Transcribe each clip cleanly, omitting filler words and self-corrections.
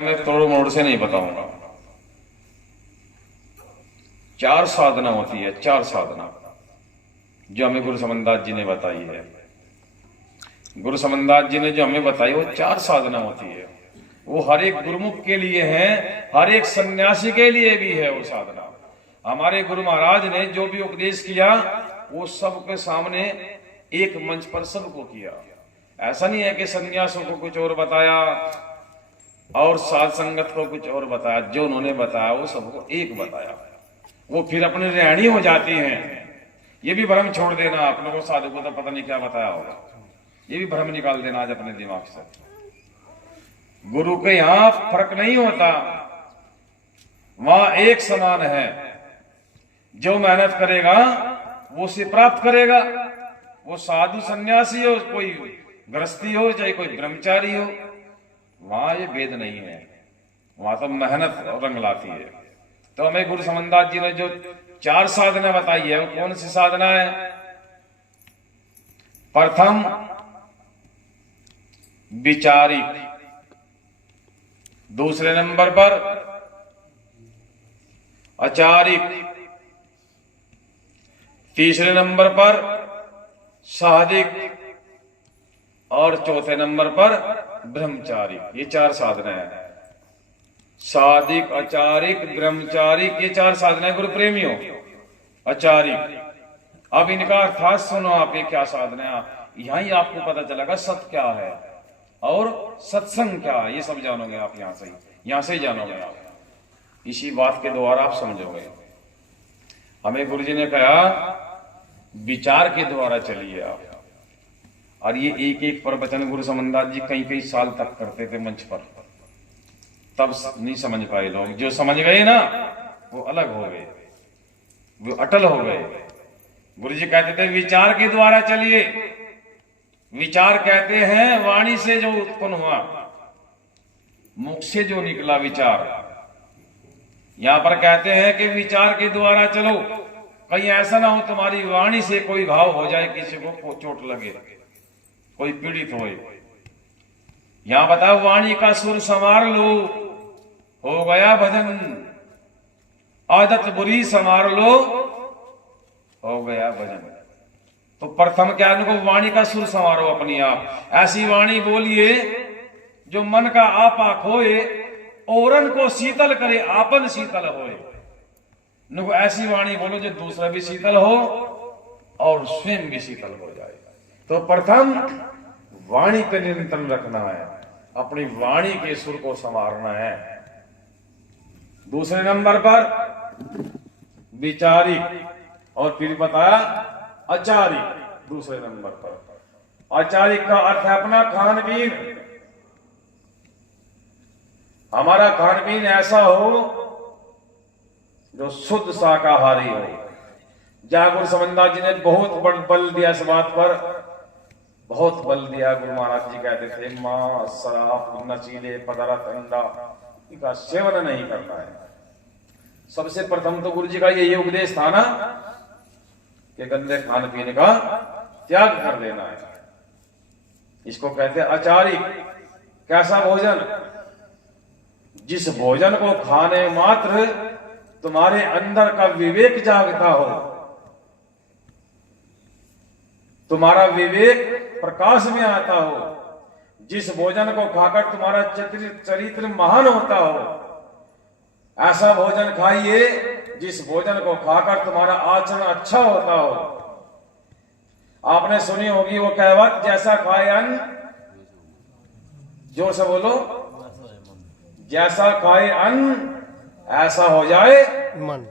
मैं तोड़ मोड़ से नहीं बताऊंगा। 4 साधना होती है, 4 साधना जो हमें गुरु समनदास जी ने बताई है। गुरु समनदास जी ने जो हमें बताई वो 4 साधना होती है। वो हर एक गुरुमुख के लिए है, हर एक सन्यासी के लिए भी है वो साधना। हमारे गुरु महाराज ने जो भी उपदेश किया वो सबके सामने एक मंच पर सबको किया। ऐसा नहीं है कि सन्यासों को कुछ और बताया और साध संगत को कुछ और बताया। जो उन्होंने बताया वो सबको एक बताया। वो फिर अपने रहणी हो जाती हैं। ये भी भ्रम छोड़ देना। आप लोगों को साधु को तो पता नहीं क्या बताया होगा, ये भी भ्रम निकाल देना आज अपने दिमाग से। गुरु के यहां फर्क नहीं होता, वहां एक समान है। जो मेहनत करेगा वो उसे प्राप्त करेगा। वो साधु सन्यासी हो, कोई गृहस्थी हो, चाहे कोई ब्रह्मचारी हो, वहां ये भेद नहीं है। वहां तो मेहनत रंग लाती है। तो हमें गुरु समनदास जी ने जो 4 साधना बताई है वो कौन सी साधना है? प्रथम विचारिक, दूसरे नंबर पर अचारिक, तीसरे नंबर पर साधिक और चौथे नंबर पर ब्रह्मचारिक। ये 4 साधना है। साधिक, अचारिक, ब्रह्मचारिक, ये 4 साधना है गुरु प्रेमियों। अचारिक, अब इनका अर्थात सुनो आप, ये क्या साधना है। यहां ही आपको पता चलेगा सत्य क्या है और सत्संग क्या है। ये सब जानोगे आप यहां से ही जानोगे आप। इसी बात के द्वारा आप समझोगे। हमें गुरु जी ने कहा विचार के द्वारा चलिए आप। और ये एक एक प्रवचन गुरु समनदास जी कई कई साल तक करते थे मंच पर। तब नहीं समझ पाए लोग। जो समझ गए ना वो अलग हो गए, वो अटल हो गए। गुरु जी कहते थे विचार के द्वारा चलिए। विचार कहते हैं वाणी से जो उत्पन्न हुआ, मुख से जो निकला विचार। यहां पर कहते हैं कि विचार के द्वारा चलो। कहीं ऐसा ना हो तुम्हारी वाणी से कोई घाव हो जाए, किसी को चोट लगे, कोई पीड़ित हो। यहां बताओ वाणी का सुर संवार लो, हो गया भजन। आदत बुरी संवार लो, हो गया भजन। तो प्रथम क्या उनको वाणी का सुर संवारो अपनी आप। ऐसी वाणी बोलिए जो मन का आपा खोए, औरन को शीतल करे, आपन शीतल होए। नुको ऐसी वाणी बोलो जो दूसरा भी शीतल हो और स्वयं भी शीतल हो जाए। तो प्रथम वाणी पे नियंत्रण रखना है, अपनी वाणी के सुर को संवारना है। दूसरे नंबर पर विचारिक और फिर बताया अचारिक। दूसरे नंबर पर अचारिक का अर्थ है अपना खान पीन। हमारा खान पीन ऐसा हो जो शुद्ध शाकाहारी हो। जहां गुरु समनदास जी ने बहुत बल दिया इस बात पर, बहुत बल दिया। गुरु महाराज जी कहते थे मांस, शराब, नशीले पदार्थ, अंडा, इनका सेवन नहीं करना है। सबसे प्रथम तो गुरु जी का यही उपदेश था ना कि गंदे खाने पीने का त्याग कर देना है। इसको कहते हैं अचारिक। कैसा भोजन? जिस भोजन को खाने मात्र तुम्हारे अंदर का विवेक जागता हो, तुम्हारा विवेक प्रकाश में आता हो, जिस भोजन को खाकर तुम्हारा चरित्र महान होता हो, ऐसा भोजन खाइए जिस भोजन को खाकर तुम्हारा आचरण अच्छा होता हो। आपने सुनी होगी वो कहावत, जैसा खाए अन्न, जोर से बोलो, जैसा खाए अन्न ऐसा हो जाए मन।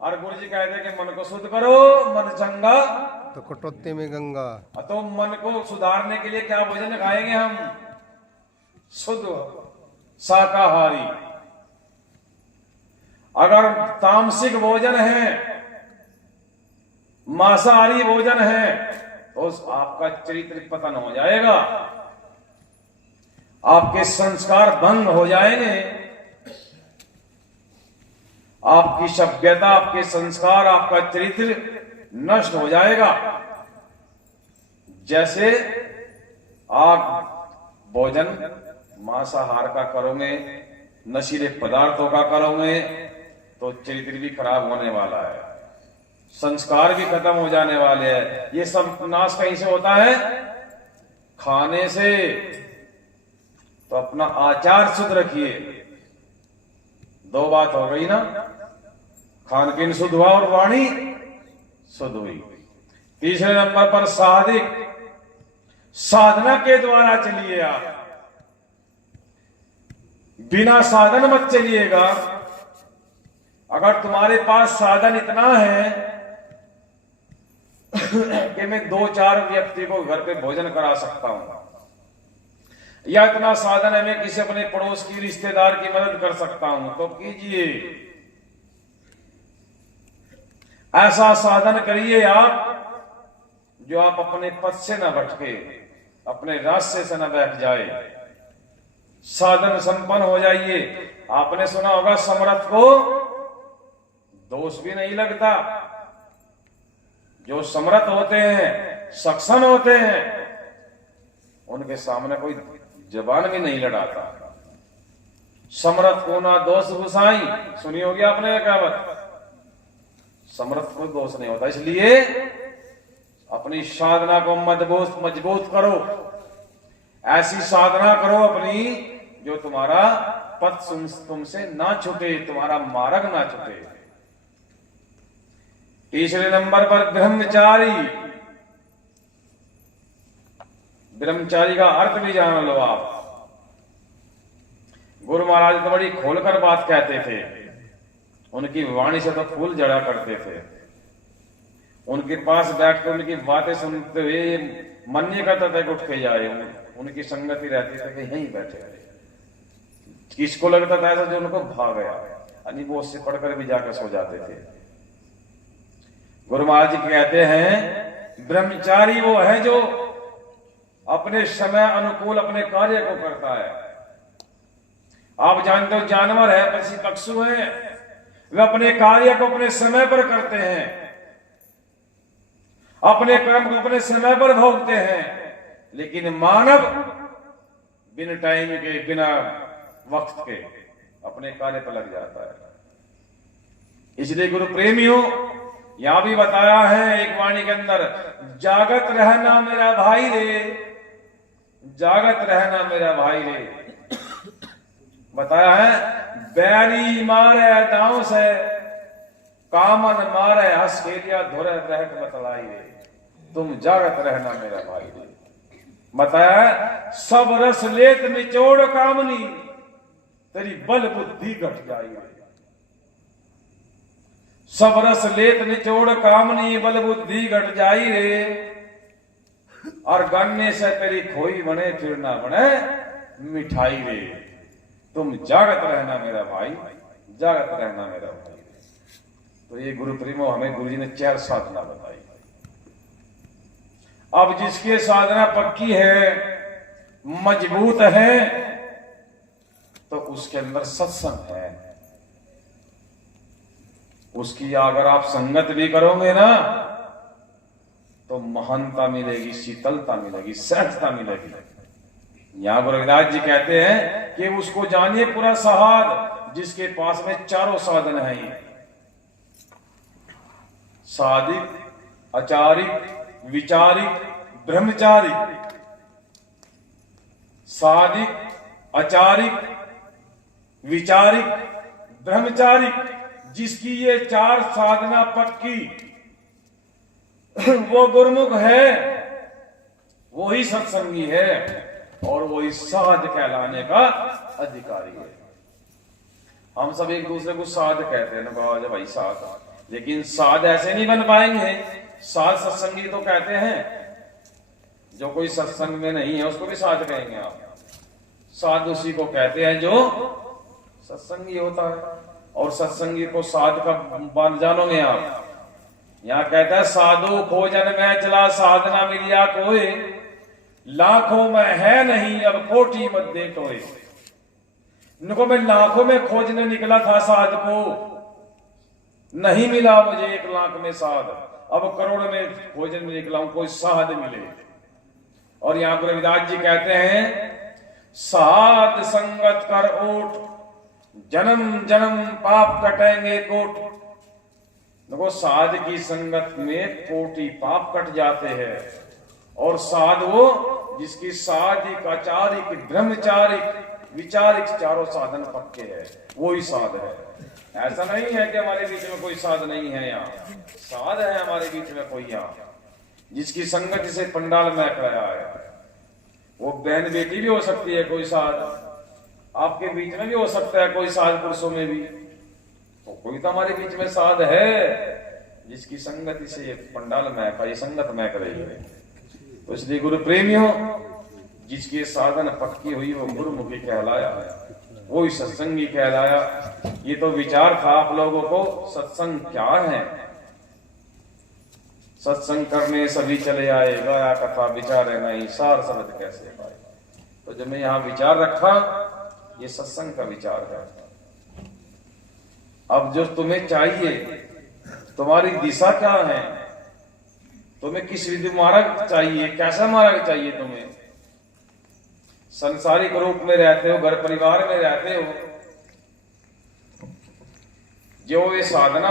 और गुरु जी कहते हैं कि मन को शुद्ध करो, मन चंगा तो कटौती में गंगा। तो मन को सुधारने के लिए क्या भोजन खाएंगे हम? शुद्ध शाकाहारी। अगर तामसिक भोजन है, मांसाहारी भोजन है, तो आपका चरित्र पतन हो जाएगा, आपके संस्कार भंग हो जाएंगे, आपकी सभ्यता, आपके संस्कार, आपका चरित्र नष्ट हो जाएगा। जैसे आग भोजन मांसाहार का करोगे, नशीले पदार्थों का करोगे तो चरित्र भी खराब होने वाला है, संस्कार भी खत्म हो जाने वाले हैं। ये सब नाश कहीं से होता है? खाने से। तो अपना आचार शुद्ध रखिए। दो बात हो गई ना, खान पीन शुद्ध हुआ और वाणी शुद्ध हुई। तीसरे नंबर पर साधिक, साधना के द्वारा चलिए आप, बिना साधन मत चलिएगा। अगर तुम्हारे पास साधन इतना है कि मैं 2-4 व्यक्ति को घर पे भोजन करा सकता हूं, या इतना साधन है मैं किसी अपने पड़ोस की रिश्तेदार की मदद कर सकता हूं, तो कीजिए। ऐसा साधन करिए आप जो आप अपने पथ से न भटके, अपने रास्ते से न बैठ जाए, साधन संपन्न हो जाइए। आपने सुना होगा समर्थ को दोष भी नहीं लगता। जो समर्थ होते हैं, सक्षम होते हैं, उनके सामने कोई जबान भी नहीं लड़ाता। समर्थ को ना दोष घुसाई, सुनी होगी आपने कहावत। समर्थ को दोष नहीं होता, इसलिए अपनी साधना को मजबूत करो। ऐसी साधना करो अपनी जो तुम्हारा पथ तुमसे ना छूटे, तुम्हारा मार्ग ना छूटे। तीसरे नंबर पर ब्रह्मचारी। ब्रह्मचारी का अर्थ भी जान लो आप। गुरु महाराज तो बड़ी खोलकर बात कहते थे, उनकी वाणी से तो फूल जड़ा करते थे। उनके पास बैठकर उनकी बातें सुनते हुए मन नहीं करता था कि उठ के जाए। उनकी संगति रहती थी कि यहीं बैठे रहे। किसको लगता था ऐसा जो उनको भाग गया, यानी वो उससे पढ़कर भी जाकर सो जाते थे। गुरु महाराज जी कहते हैं ब्रह्मचारी वो है जो अपने समय अनुकूल अपने कार्य को करता है। आप जानते हो जानवर है, पक्षी पक्षु है, वे अपने कार्य को अपने समय पर करते हैं, अपने कर्म को अपने समय पर भोगते हैं। लेकिन मानव बिना टाइम के, बिना वक्त के अपने कार्य पर लग जाता है। इसलिए गुरु प्रेमियों, यहां भी बताया है एक वाणी के अंदर, जागत रहना मेरा भाई रे, जागत रहना मेरा भाई रे। बताया है बैरी मारे दांव से, कामन मारे हंस खेलिया धोरे रहत बतलाई रे, तुम जागत रहना मेरा भाई रे। बताया है सब रस लेत निचोड़ कामनी, तेरी बल बुद्धि घट जाई रे। सब रस लेत निचोड़ कामनी, बल बुद्धि घट जाई रे। और गन्ने से तेरी खोई बने फिर ना बने मिठाई रे, तुम जागत रहना मेरा भाई, जागत रहना मेरा भाई। तो ये गुरु प्रेमो हमें गुरु जी ने 4 साधना बताई। अब जिसकी साधना पक्की है, मजबूत है, तो उसके अंदर सत्संग है। उसकी अगर आप संगत भी करोगे ना तो महानता मिलेगी, शीतलता मिलेगी, सहजता मिलेगी। यहां गुरु रविदास जी कहते हैं कि उसको जानिए पूरा साध जिसके पास में 4 साधन हैं, साधिक, आचारिक, विचारिक, ब्रह्मचारिक। साधिक, आचारिक, विचारिक, ब्रह्मचारिक, जिसकी ये 4 साधना पक्की, वो गुरुमुख है, वो ही सत्संगी है और वो ही साध कहलाने का अधिकारी है। हम सब एक दूसरे को साध कहते हैं ना भाई साध, लेकिन साध ऐसे नहीं बन पाएंगे। साध सत्संगी तो कहते हैं, जो कोई सत्संग में नहीं है उसको भी साध कहेंगे आप। साध उसी को कहते हैं जो सत्संगी होता है, और सत्संगी को साध का बन जानोगे आप। यहां कहता है साधु खोजन में चला, साधना मिलिया कोई, लाखों में है नहीं अब कोटि मध्य टोए। इनको मैं लाखों में खोजने निकला था साध को, नहीं मिला मुझे 1 लाख में साध, अब करोड़ में खोजने में निकला हूं कोई साध मिले। और यहां पर रविदास जी कहते हैं साध संगत कर ओट, जन्म जन्म पाप कटेंगे कोट। देखो साध की संगत में कोटि पाप कट जाते हैं। और साध वो जिसकी साधिक आचारिक ब्रह्मचारिक विचारिक चारों साधन पक्के हैं, वो ही साध है। ऐसा नहीं है कि हमारे बीच में कोई साध नहीं है। यहाँ साध है हमारे बीच में कोई, यहाँ जिसकी संगत से पंडाल महक रहा है। वो बहन बेटी भी हो सकती है कोई साध, आपके बीच में भी हो सकता है कोई साध पुरुषों में भी। तो कोई तो हमारे बीच में साध है जिसकी संगति से ये पंडाल महका, ये संगत महक रही है। तो इसलिए गुरु प्रेमियों, जिसकी साधन पक्की हुई वो गुरुमुखी कहलाया, वो ही सत्संगी कहलाया। ये तो विचार था आप लोगों को सत्संग क्या है। सत्संग करने सभी चले आए, गाया कथा विचारे नहीं, सार शब्द कैसे पाए। तो जब मैं यहाँ विचार रखा, ये सत्संग का विचार है। अब जो तुम्हें चाहिए, तुम्हारी दिशा क्या है, तुम्हें किस विधि मार्ग चाहिए, कैसा मार्ग चाहिए तुम्हें। संसारिक रूप में रहते हो, घर परिवार में रहते हो, जो ये साधना